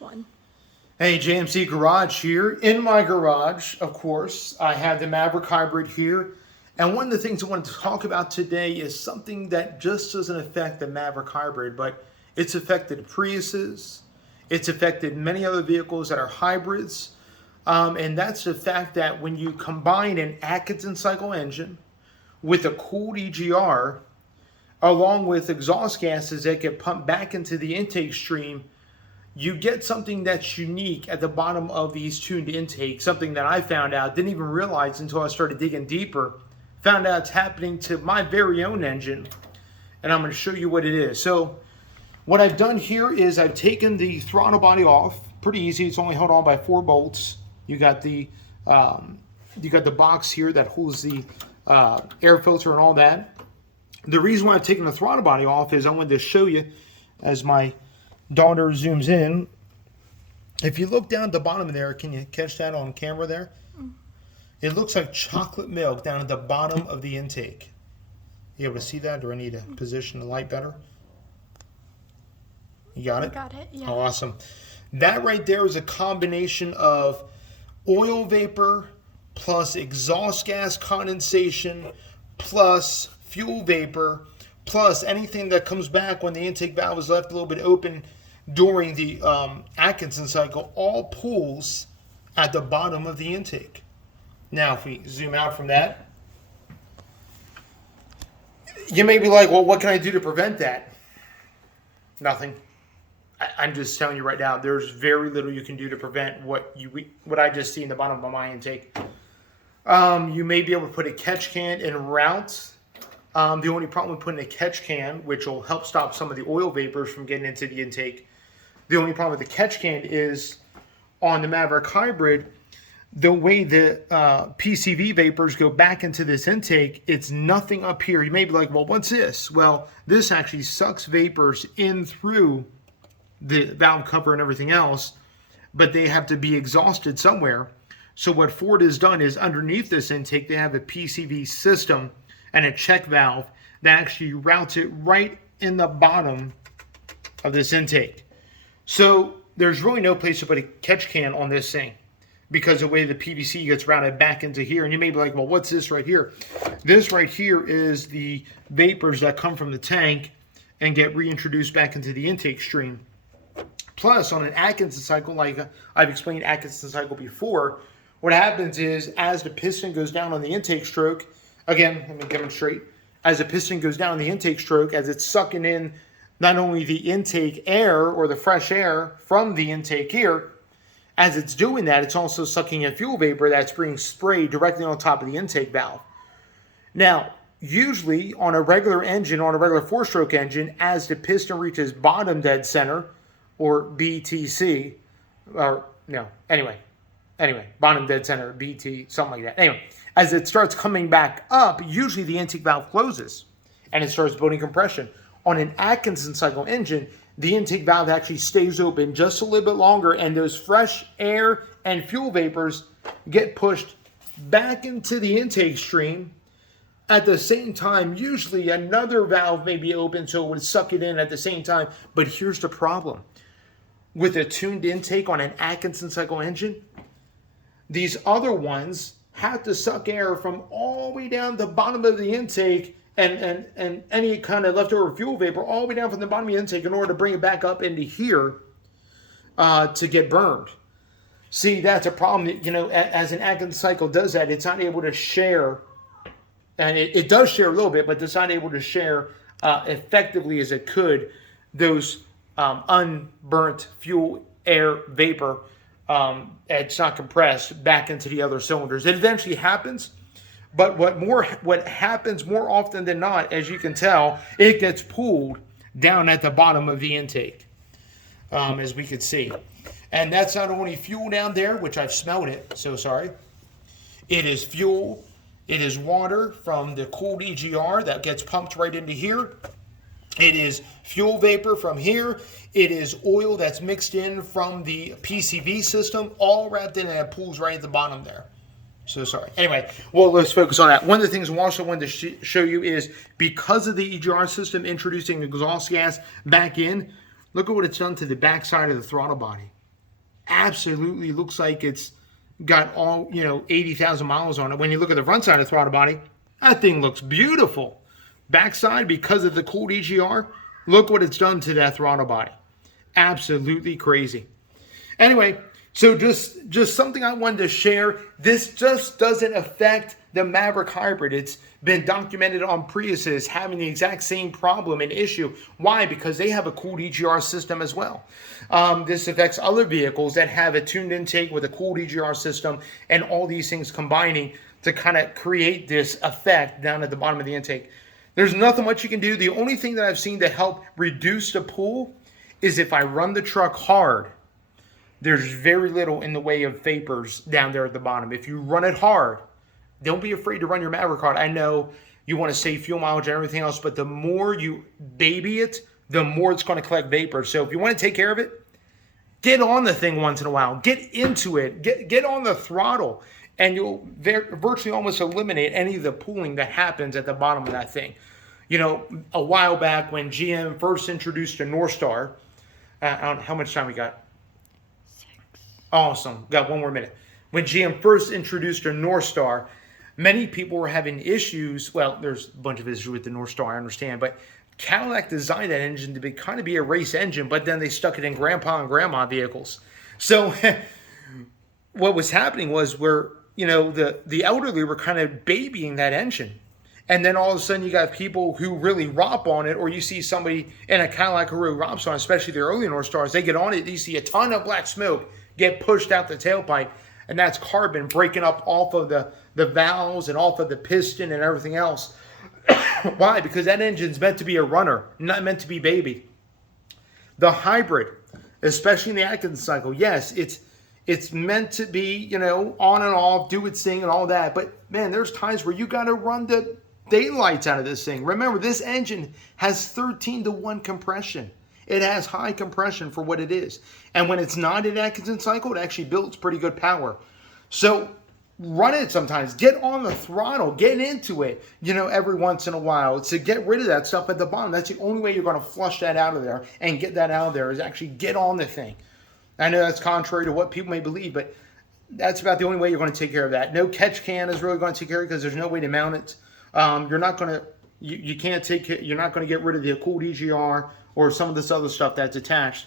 One. Hey, jmcGarage here. In my garage, of course, I have the Maverick Hybrid here. And one of the things I wanted to talk about today is something that just doesn't affect the Maverick Hybrid, but it's affected Priuses. It's affected many other vehicles that are hybrids. And that's the fact that when you combine an Atkinson cycle engine with a cooled EGR, along with exhaust gases that get pumped back into the intake stream, you get something that's unique at the bottom of these tuned intakes, something that I found out, didn't even realize until I started digging deeper, found out it's happening to my very own engine, and I'm going to show you what it is. So what I've done here is I've taken the throttle body off. Pretty easy, it's only held on by 4 bolts. You got the box here that holds the air filter and all that. The reason why I've taken the throttle body off is I wanted to show you, as my daughter zooms in. If you look down at the bottom there, can you catch that on camera there? It looks like chocolate milk down at the bottom of the intake. You able to see that? Do I need to position the light better? You got it? I got it, yeah. Awesome. That right there is a combination of oil vapor plus exhaust gas condensation plus fuel vapor plus anything that comes back when the intake valve is left a little bit open during the Atkinson cycle, all pools at the bottom of the intake. Now, if we zoom out from that, you may be like, well, what can I do to prevent that? Nothing. I'm just telling you right now, there's very little you can do to prevent what I just see in the bottom of my intake. You may be able to put a catch can en route. The only problem with putting a catch can, which will help stop some of the oil vapors from getting into the intake, the only problem with the catch can is on the Maverick Hybrid, the way the PCV vapors go back into this intake, it's nothing up here. You may be like, well, what's this? Well, this actually sucks vapors in through the valve cover and everything else, but they have to be exhausted somewhere. So what Ford has done is underneath this intake, they have a PCV system and a check valve that actually routes it right in the bottom of this intake. So there's really no place to put a catch can on this thing because the way the PVC gets routed back into here. And you may be like, well, what's this right here? This right here is the vapors that come from the tank and get reintroduced back into the intake stream. Plus, on an Atkinson cycle, like I've explained Atkinson cycle before, what happens is as the piston goes down on the intake stroke, again, let me demonstrate. As the piston goes down the intake stroke, as it's sucking in not only the intake air or the fresh air from the intake here, as it's doing that, it's also sucking in fuel vapor that's being sprayed directly on top of the intake valve. Now, usually on a regular engine, on a regular 4-stroke engine, as the piston reaches bottom dead center, or BTC, or no, anyway, bottom dead center, BT, something like that. Anyway, as it starts coming back up, usually the intake valve closes and it starts building compression. On an Atkinson cycle engine, the intake valve actually stays open just a little bit longer, and those fresh air and fuel vapors get pushed back into the intake stream. At the same time, usually another valve may be open so it would suck it in at the same time. But here's the problem. With a tuned intake on an Atkinson cycle engine, these other ones have to suck air from all the way down the bottom of the intake and any kind of leftover fuel vapor all the way down from the bottom of the intake in order to bring it back up into here to get burned. See, that's a problem. As an Atkinson cycle does that, it's not able to share, and it does share a little bit, but it's not able to share effectively as it could those unburnt fuel air vapor. It's not compressed back into the other cylinders. It eventually happens, but what happens more often than not, as you can tell, it gets pooled down at the bottom of the intake, as we could see. And that's not only fuel down there, which I've smelled it, so sorry. It is fuel. It is water from the cooled EGR that gets pumped right into here. It is fuel vapor from here. It is oil that's mixed in from the PCV system, all wrapped in, and it pools right at the bottom there. So sorry. Anyway, well, let's focus on that. One of the things I also wanted to show you is because of the EGR system introducing exhaust gas back in, look at what it's done to the back side of the throttle body. absolutely looks like it's got all, 80,000 miles on it. When you look at the front side of the throttle body, that thing looks beautiful. Backside, because of the cooled EGR, look what it's done to that throttle body. Absolutely crazy. Anyway, so just something I wanted to share. This just doesn't affect the Maverick Hybrid. It's been documented on Priuses having the exact same problem and issue. Why? Because they have a cooled EGR system as well. This affects other vehicles that have a tuned intake with a cooled EGR system, and all these things combining to kind of create this effect down at the bottom of the intake. There's nothing much you can do. The only thing that I've seen to help reduce the pull is if I run the truck hard. There's very little in the way of vapors down there at the bottom. If you run it hard, don't be afraid to run your Maverick hard. I know you want to save fuel mileage and everything else, but the more you baby it, the more it's going to collect vapor. So if you want to take care of it, get on the thing once in a while. Get into it. Get on the throttle, and you'll virtually almost eliminate any of the pooling that happens at the bottom of that thing. A while back when GM first introduced the North Star, I don't know how much time we got. 6. Awesome. Got one more minute. When GM first introduced the North Star, many people were having issues. Well, there's a bunch of issues with the North Star, I understand, but Cadillac designed that engine to kind of be a race engine, but then they stuck it in grandpa and grandma vehicles. So what was happening was the elderly were kind of babying that engine. And then all of a sudden you got people who really romp on it, or you see somebody in a Cadillac who really romps on it, especially the early North Stars. They get on it, you see a ton of black smoke get pushed out the tailpipe, and that's carbon breaking up off of the valves and off of the piston and everything else. Why? Because that engine's meant to be a runner, not meant to be babied. The hybrid, especially in the Atkinson cycle, yes, it's meant to be, on and off, do its thing and all that. But man, there's times where you got to run the daylights out of this thing. Remember, this engine has 13-to-1 compression. It has high compression for what it is. And when it's not in Atkinson cycle, it actually builds pretty good power. So run it sometimes. Get on the throttle. Get into it, every once in a while to get rid of that stuff at the bottom. That's the only way you're going to flush that out of there and get that out of there is actually get on the thing. I know that's contrary to what people may believe, but that's about the only way you're going to take care of that. No catch can is really going to take care of it because there's no way to mount it. You're not going to, you can't take it. You're not going to get rid of the cooled EGR or some of this other stuff that's attached.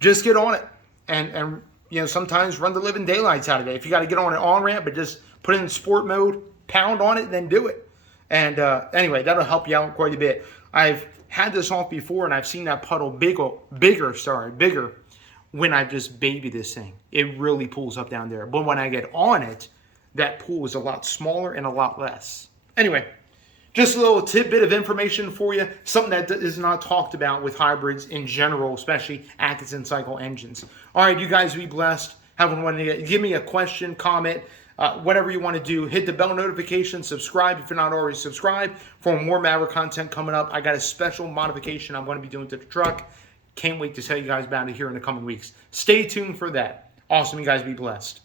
Just get on it and sometimes run the living daylights out of it. If you got to get on an on-ramp, but just put it in sport mode, pound on it, then do it. And anyway, that'll help you out quite a bit. I've had this off before, and I've seen that puddle bigger when I just baby this thing. It really pulls up down there. But when I get on it, that pool is a lot smaller and a lot less. Anyway, just a little tidbit of information for you, something that is not talked about with hybrids in general, especially Atkinson cycle engines. All right, you guys be blessed. Have one. Give me a question, comment, whatever you want to do. Hit the bell notification, subscribe if you're not already subscribed for more Maverick content coming up. I got a special modification I'm going to be doing to the truck. Can't wait to tell you guys about it here in the coming weeks. Stay tuned for that. Awesome, you guys be blessed.